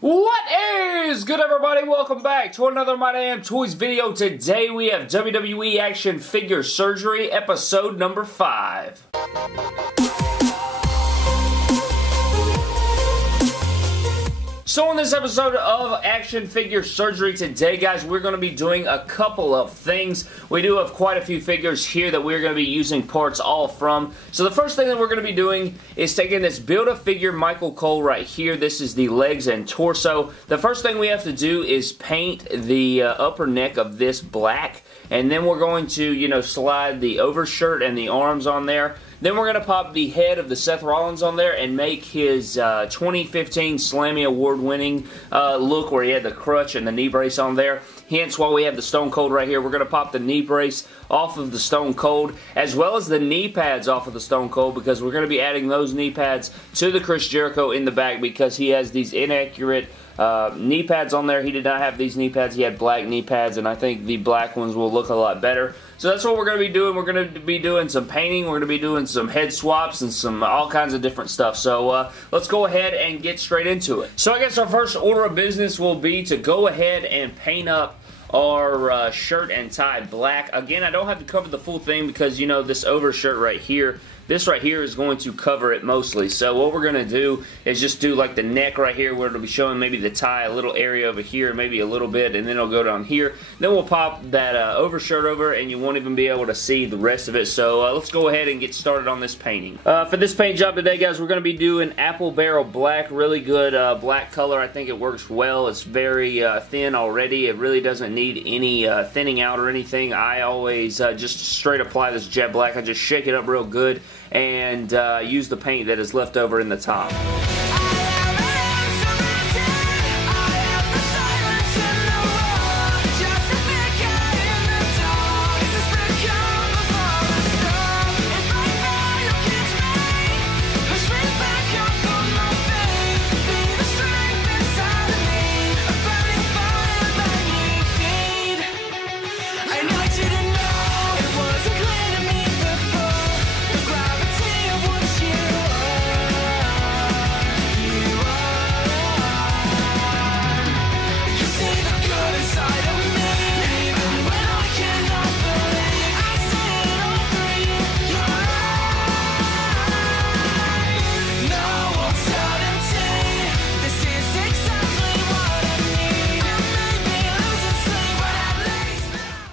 What is good, everybody? Welcome back to another My Damn Toys video. Today we have WWE Action Figure Surgery, episode number 5. So in this episode of Action Figure Surgery today, guys, we're going to be doing a couple of things. We do have quite a few figures here that we're going to be using parts all from. So the first thing that we're going to be doing is taking this Build-A-Figure Michael Cole right here. This is the legs and torso. The first thing we have to do is paint the upper neck of this black. And then we're going to, slide the overshirt and the arms on there. Then we're going to pop the head of the Seth Rollins on there and make his 2015 Slammy Award-winning look where he had the crutch and the knee brace on there. Hence, while we have the Stone Cold right here, we're going to pop the knee brace off of the Stone Cold, as well as the knee pads off of the Stone Cold, because we're going to be adding those knee pads to the Chris Jericho in the back because he has these inaccurate knee pads on there. He did not have these knee pads. He had black knee pads, and I think the black ones will look a lot better. So that's what we're going to be doing. We're going to be doing some painting. We're going to be doing some head swaps and some all kinds of different stuff. So let's go ahead and get straight into it. So I guess our first order of business will be to go ahead and paint up our shirt and tie black. Again, I don't have to cover the full thing because, this overshirt right here, this right here is going to cover it mostly. So what we're going to do is just do like the neck right here where it'll be showing maybe the tie, a little area over here, maybe a little bit, and then it'll go down here. Then we'll pop that overshirt over and you won't even be able to see the rest of it. So let's go ahead and get started on this painting. For this paint job today, guys, we're going to be doing Apple Barrel Black. Really good black color. I think it works well. It's very thin already. It really doesn't need any thinning out or anything. I always just straight apply this jet black. I just shake it up real good and use the paint that is left over in the top.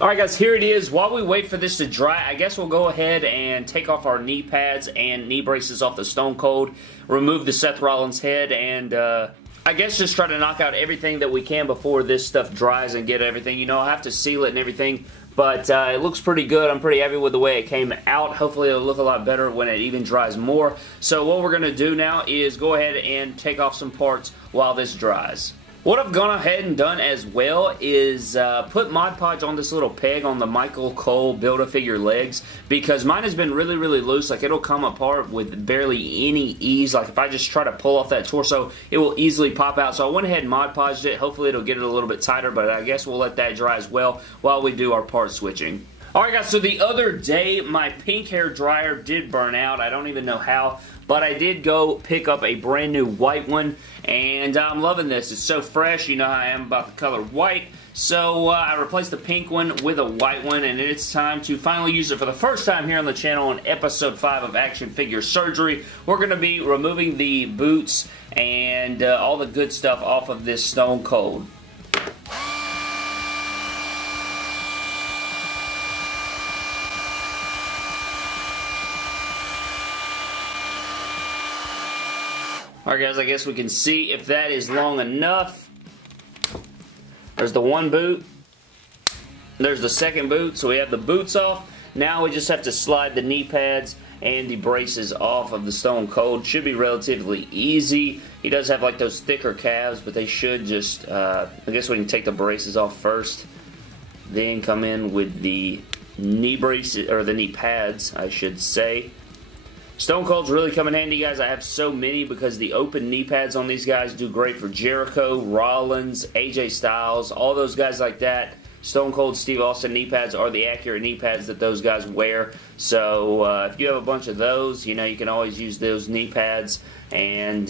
Alright guys, here it is. While we wait for this to dry, I guess we'll go ahead and take off our knee pads and knee braces off the Stone Cold, remove the Seth Rollins head, and I guess just try to knock out everything that we can before this stuff dries and get everything. I have to seal it and everything, but it looks pretty good. I'm pretty happy with the way it came out. Hopefully it'll look a lot better when it even dries more. So what we're going to do now is go ahead and take off some parts while this dries. What I've gone ahead and done as well is put Mod Podge on this little peg on the Michael Cole Build-A-Figure legs, because mine has been really, really loose. Like, it'll come apart with barely any ease. Like, if I just try to pull off that torso, it will easily pop out. So I went ahead and Mod Podged it. Hopefully it'll get it a little bit tighter, but I guess we'll let that dry as well while we do our part switching. Alright guys, so the other day my pink hair dryer did burn out. I don't even know how, but I did go pick up a brand new white one, and I'm loving this. It's so fresh. You know how I am about the color white. So I replaced the pink one with a white one, and it's time to finally use it for the first time here on the channel on episode 5 of Action Figure Surgery. We're going to be removing the boots and all the good stuff off of this Stone Cold. Alright guys, I guess we can see if that is long enough. There's the one boot. There's the second boot. So we have the boots off. Now we just have to slide the knee pads and the braces off of the Stone Cold. Should be relatively easy. He does have like those thicker calves, but they should just, I guess we can take the braces off first. Then come in with the knee braces, or the knee pads, I should say. Stone Cold's really come in handy, guys. I have so many because the open knee pads on these guys do great for Jericho, Rollins, AJ Styles, all those guys like that. Stone Cold Steve Austin knee pads are the accurate knee pads that those guys wear. So if you have a bunch of those, you know, you can always use those knee pads. And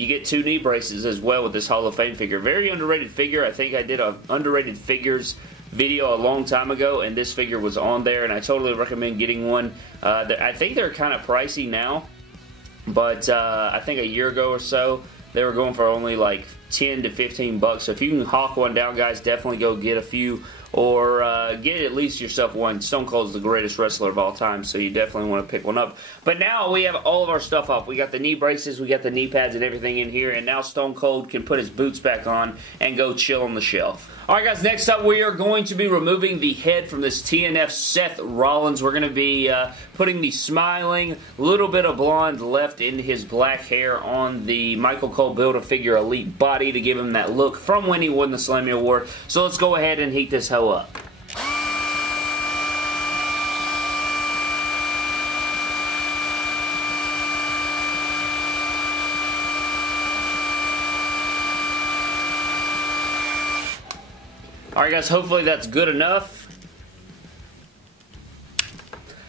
you get 2 knee braces as well with this Hall of Fame figure. Very underrated figure. I think I did a underrated figures video a long time ago, and this figure was on there, and I totally recommend getting one. I think they're kind of pricey now, but I think a year ago or so they were going for only like 10 to 15 bucks. So if you can hawk one down, guys, definitely go get a few, or get at least yourself one. Stone Cold is the greatest wrestler of all time, so you definitely want to pick one up. But now we have all of our stuff off. We got the knee braces, we got the knee pads and everything in here, and now Stone Cold can put his boots back on and go chill on the shelf. Alright guys, next up we are going to be removing the head from this TNF Seth Rollins. We're going to be putting the smiling, little bit of blonde left in his black hair on the Michael Cole Build-A-Figure Elite body to give him that look from when he won the Slammy Award. So let's go ahead and heat this hoe up. Alright guys, hopefully that's good enough.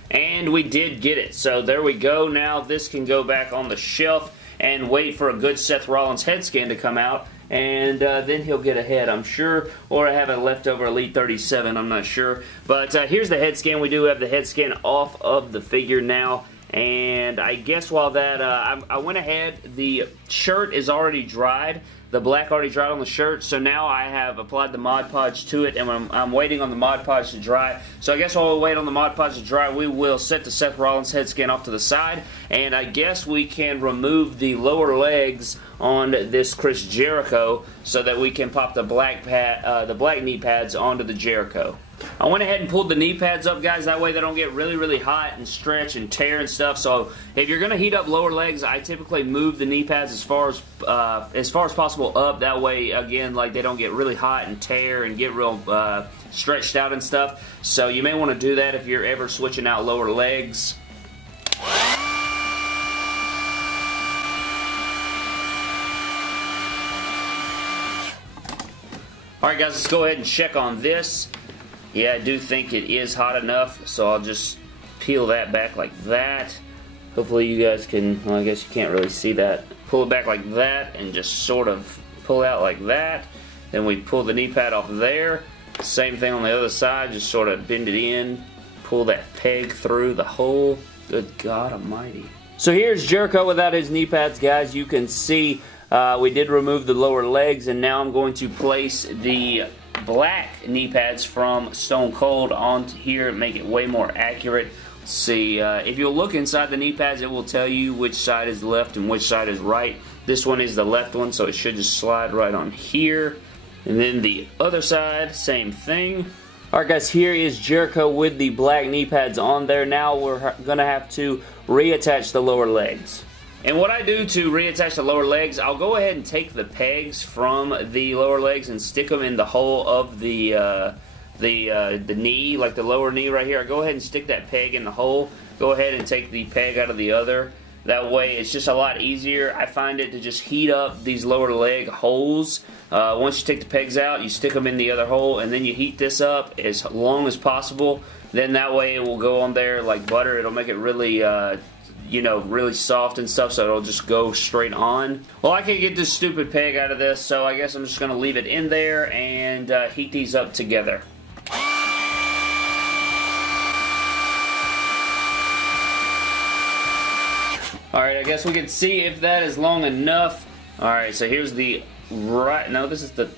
And we did get it. So there we go. Now this can go back on the shelf and wait for a good Seth Rollins head scan to come out. And then he'll get a head, I'm sure. Or I have a leftover Elite 37, I'm not sure. But here's the head scan. We do have the head scan off of the figure now. And I guess while that, I went ahead, the shirt is already dried. The black already dried on the shirt, so now I have applied the Mod Podge to it, and I'm waiting on the Mod Podge to dry. So I guess while we wait on the Mod Podge to dry, we will set the Seth Rollins head scan off to the side, and I guess we can remove the lower legs on this Chris Jericho so that we can pop the black knee pads onto the Jericho. I went ahead and pulled the knee pads up, guys, that way they don't get really, really hot and stretch and tear and stuff. So if you're going to heat up lower legs, I typically move the knee pads as far as possible up. That way, again, like they don't get really hot and tear and get real stretched out and stuff. So you may want to do that if you're ever switching out lower legs. Alright guys, let's go ahead and check on this. Yeah, I do think it is hot enough, so I'll just peel that back like that. Hopefully you guys can, well, I guess you can't really see that. Pull it back like that and just sort of pull out like that. Then we pull the knee pad off there. Same thing on the other side, just sort of bend it in. Pull that peg through the hole. Good God almighty. So here's Jericho without his knee pads, guys. You can see we did remove the lower legs, and now I'm going to place the black knee pads from Stone Cold onto here and make it way more accurate. Let's see, if you'll look inside the knee pads, it will tell you which side is left and which side is right. This one is the left one, so it should just slide right on here. And then the other side, same thing. Alright guys, here is Jericho with the black knee pads on there. Now we're going to have to reattach the lower legs. And what I do to reattach the lower legs, I'll go ahead and take the pegs from the lower legs and stick them in the hole of the knee, like the lower knee right here. I go ahead and stick that peg in the hole. Go ahead and take the peg out of the other. That way it's just a lot easier. I find it to just heat up these lower leg holes. Once you take the pegs out, you stick them in the other hole, and then you heat this up as long as possible. Then that way it will go on there like butter. It'll make it really you know, really soft and stuff, so it'll just go straight on. Well, I can't get this stupid peg out of this, so I guess I'm just going to leave it in there and heat these up together. Alright, I guess we can see if that is long enough. Alright, so here's the right... No, this is the...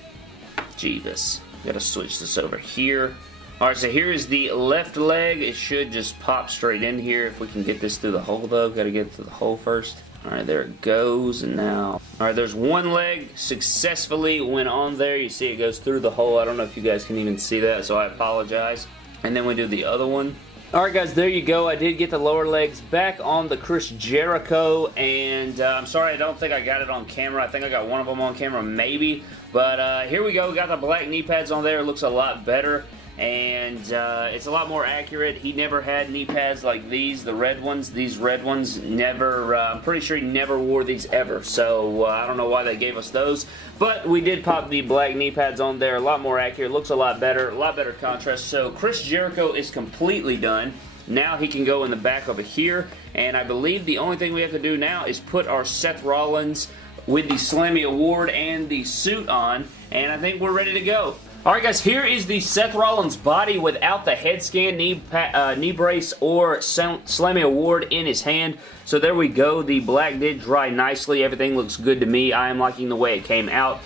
Jeebus. Gotta switch this over here. Alright, so here is the left leg. It should just pop straight in here if we can get this through the hole, though. Gotta get it through the hole first. Alright, there it goes, and now... Alright, there's one leg successfully went on there. You see it goes through the hole. I don't know if you guys can even see that, so I apologize. And then we do the other one. Alright guys, there you go. I did get the lower legs back on the Chris Jericho, and I'm sorry I don't think I got it on camera. I think I got one of them on camera, maybe. But here we go. We got the black knee pads on there. It looks a lot better. and it's a lot more accurate. He never had knee pads like these, the red ones. These red ones never, I'm pretty sure he never wore these ever, so I don't know why they gave us those, but we did pop the black knee pads on there. A lot more accurate, looks a lot better contrast. So Chris Jericho is completely done. Now he can go in the back over here, and I believe the only thing we have to do now is put our Seth Rollins with the Slammy Award and the suit on, and I think we're ready to go. Alright guys, here is the Seth Rollins body without the head scan, knee brace, or Slammy Award in his hand. So there we go. The black did dry nicely. Everything looks good to me. I am liking the way it came out.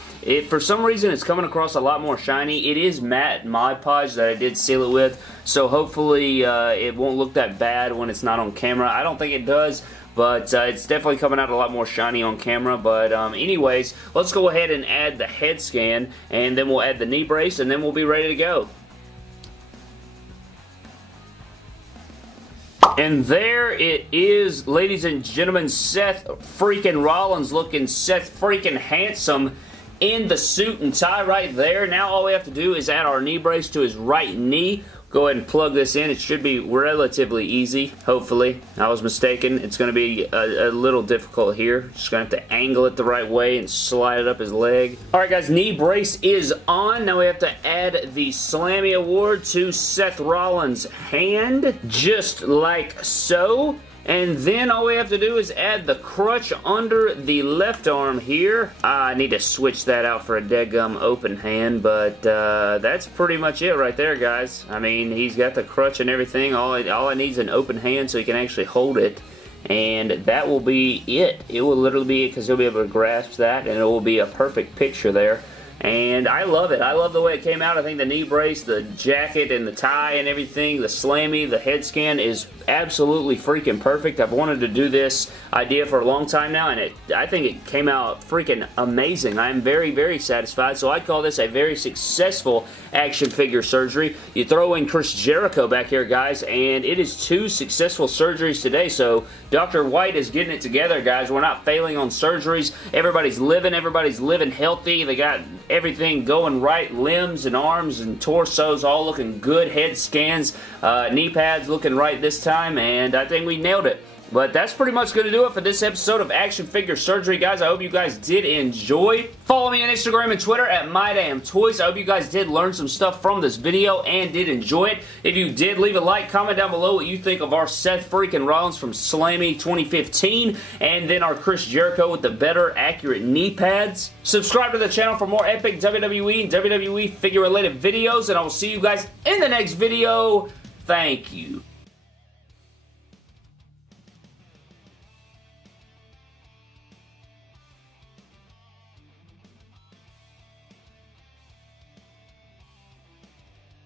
For some reason, it's coming across a lot more shiny. It is matte Mod Podge that I did seal it with, so hopefully it won't look that bad when it's not on camera. I don't think it does, but it's definitely coming out a lot more shiny on camera. But anyways, let's go ahead and add the head scan, and then we'll add the knee brace, and then we'll be ready to go. And there it is, ladies and gentlemen, Seth freaking Rollins looking Seth freaking handsome in the suit and tie right there. Now all we have to do is add our knee brace to his right knee. Go ahead and plug this in. It should be relatively easy, hopefully. I was mistaken. It's going to be a little difficult here. Just going to have to angle it the right way and slide it up his leg. Alright guys, knee brace is on. Now we have to add the Slammy Award to Seth Rollins' hand, just like so. And then all we have to do is add the crutch under the left arm here. I need to switch that out for a deadgum open hand, but that's pretty much it right there, guys. I mean, he's got the crutch and everything. All I need is an open hand so he can actually hold it. And that will be it. It will literally be it because he'll be able to grasp that, and it will be a perfect picture there. And I love it. I love the way it came out. I think the knee brace, the jacket, and the tie and everything, the slammy, the head scan is absolutely freaking perfect. I've wanted to do this idea for a long time now, and I think it came out freaking amazing. I am very, very satisfied. So I call this a very successful action figure surgery. You throw in Chris Jericho back here, guys, and it is 2 successful surgeries today. So Dr. White is getting it together, guys. We're not failing on surgeries. Everybody's living healthy. They got everything going right, limbs and arms and torsos all looking good, head scans, knee pads looking right this time, and I think we nailed it. But that's pretty much going to do it for this episode of Action Figure Surgery, guys. I hope you guys did enjoy. Follow me on Instagram and Twitter at MYDAMNTOYS. I hope you guys did learn some stuff from this video and did enjoy it. If you did, leave a like, comment down below what you think of our Seth freaking Rollins from Slammy 2015, and then our Chris Jericho with the better, accurate knee pads. Subscribe to the channel for more epic WWE and WWE figure-related videos, and I will see you guys in the next video. Thank you.